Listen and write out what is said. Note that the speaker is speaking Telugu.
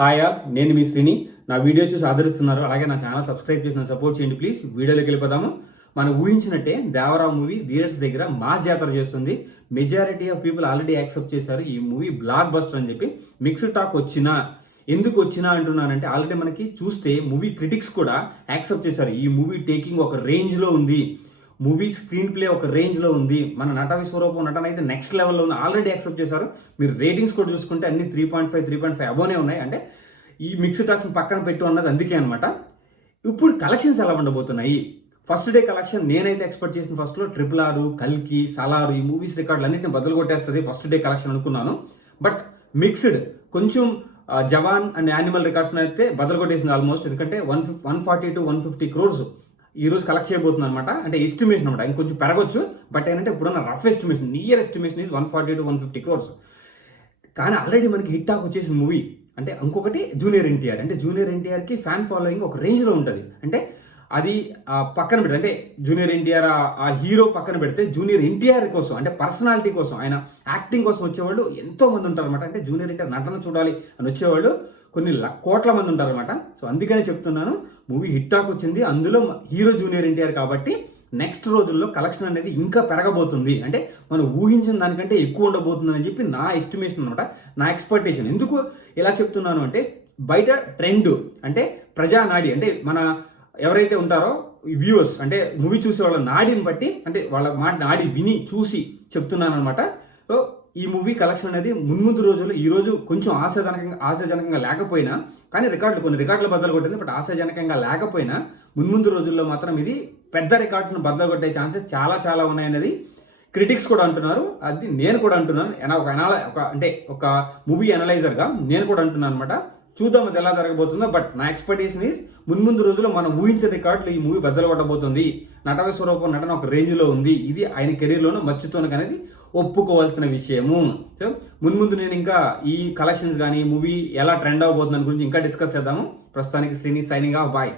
హాయ్ ఆల్, నేను మీ శ్రీని. నా వీడియో చూసి ఆదరిస్తున్నారు, అలాగే నా ఛానల్ సబ్స్క్రైబ్ చేసి సపోర్ట్ చేయండి ప్లీజ్. వీడియోలోకి వెళ్ళిపోదాము. మనం ఊహించినట్టే దేవరా మూవీ థియేటర్స్ దగ్గర మాస్ జాతర చేస్తుంది. Majority of people already accept చేశారు ఈ మూవీ బ్లాక్ బస్టర్ అని చెప్పి. మిక్స్డ్ టాక్ వచ్చినా, ఎందుకు వచ్చినా అంటున్నానంటే ఆల్రెడీ మనకి చూస్తే మూవీ క్రిటిక్స్ కూడా యాక్సెప్ట్ చేశారు. ఈ మూవీ టేకింగ్ ఒక రేంజ్లో ఉంది, మూవీ స్క్రీన్ ప్లే ఒక రేంజ్లో ఉంది, మన నట విశ్వరూపం నటన అయితే నెక్స్ట్ లెవెల్లో ఉంది, ఆల్రెడీ యాక్సెప్ట్ చేశారు. మీరు రేటింగ్స్ కూడా చూసుకుంటే అన్ని 3.5 అబోనే ఉన్నాయి. అంటే ఈ మిక్స్డ్ టాక్స్ పక్కన పెట్టు అన్నది అందుకే అనమాట. ఇప్పుడు కలెక్షన్స్ ఎలా ఉండబోతున్నాయి? ఫస్ట్ డే కలెక్షన్ నేనైతే ఎక్స్పెక్ట్ చేసిన ఫస్ట్లో RRR, కల్కి, సలారు ఈ మూవీస్ రికార్డులు అన్నింటిని బదులు కొట్టేస్తుంది ఫస్ట్ డే కలెక్షన్ అనుకున్నాను. బట్ మిక్స్డ్ కొంచెం జవాన్ అండ్ యానిమల్ రికార్డ్స్ అయితే బదులు కొట్టేసింది ఆల్మోస్ట్. ఎందుకంటే 140 to 150 crores ఈ రోజు కలెక్ట్ చేయబోతుంది అనమాట. అంటే ఎస్టిమేషన్ అనమాట, ఇంకొంచెం పెరగొచ్చు. బట్ ఏంటంటే ఇప్పుడున్న rough estimation, near estimation is 140 to 150 crores. కానీ ఆల్రెడీ మనకి హిట్ టాక్ వచ్చేసిన మూవీ. అంటే ఇంకొకటి జూనియర్ ఎన్టీఆర్. అంటే జూనియర్ ఎన్టీఆర్కి ఫ్యాన్ ఫాలోయింగ్ ఒక రేంజ్లో ఉంటుంది. అంటే అది పక్కన పెడితే, అంటే జూనియర్ ఎన్టీఆర్ ఆ హీరో పక్కన పెడితే జూనియర్ ఎన్టీఆర్ కోసం, అంటే పర్సనాలిటీ కోసం, ఆయన యాక్టింగ్ కోసం వచ్చేవాళ్ళు ఎంతో మంది ఉంటారు అనమాట. అంటే జూనియర్ ఎన్టీఆర్ నటన చూడాలి అని వచ్చేవాళ్ళు కొన్ని కోట్ల మంది ఉంటారనమాట. సో అందుకని చెప్తున్నాను, మూవీ హిట్ టాక్ వచ్చింది, అందులో హీరో జూనియర్ ఎన్టీఆర్ కాబట్టి నెక్స్ట్ రోజుల్లో కలెక్షన్ అనేది ఇంకా పెరగబోతుంది. అంటే మనం ఊహించిన దానికంటే ఎక్కువ ఉండబోతుంది అని చెప్పి నా ఎస్టిమేషన్ అనమాట, నా ఎక్స్పెక్టేషన్. ఎందుకు ఇలా చెప్తున్నాను అంటే, బయట ట్రెండ్ అంటే ప్రజానాడి, అంటే మన ఎవరైతే ఉంటారో వ్యూవర్స్, అంటే మూవీ చూసే వాళ్ళ నాడిని బట్టి, అంటే వాళ్ళ మాట నాడి విని చూసి చెప్తున్నాను అనమాట. సో ఈ మూవీ కలెక్షన్ అనేది మున్ముందు రోజుల్లో, ఈ రోజు కొంచెం ఆశాజనకంగా లేకపోయినా, కానీ కొన్ని రికార్డులు బద్దలు కొట్టింది. బట్ ఆశాజనకంగా లేకపోయినా మున్ముందు రోజుల్లో మాత్రం ఇది పెద్ద రికార్డ్స్ను బద్దలు కొట్టే ఛాన్సెస్ చాలా చాలా ఉన్నాయనేది క్రిటిక్స్ కూడా అంటున్నారు. అది నేను కూడా అంటున్నాను. అంటే ఒక మూవీ అనలైజర్గా నేను కూడా అంటున్నాను అనమాట. చూద్దాం అది ఎలా జరగబోతుందో. బట్ నా ఎక్స్పెక్టేషన్ ఈజ్ ముందు రోజుల్లో మనం ఊహించిన రికార్డులు ఈ మూవీ బద్దలు కొట్టబోతుంది. నట విశ్వరూపం నటన ఒక రేంజ్లో ఉంది. ఇది ఆయన కెరీర్లోనూ మచ్చుతోనకు అనేది ఒప్పుకోవాల్సిన విషయము. సో ముందు నేను ఇంకా ఈ కలెక్షన్స్ కానీ మూవీ ఎలా ట్రెండ్ అవబోతుంది దాని గురించి ఇంకా డిస్కస్ చేద్దాము. ప్రస్తుతానికి శ్రీని సైనింగ్ ఆఫ్, బాయ్.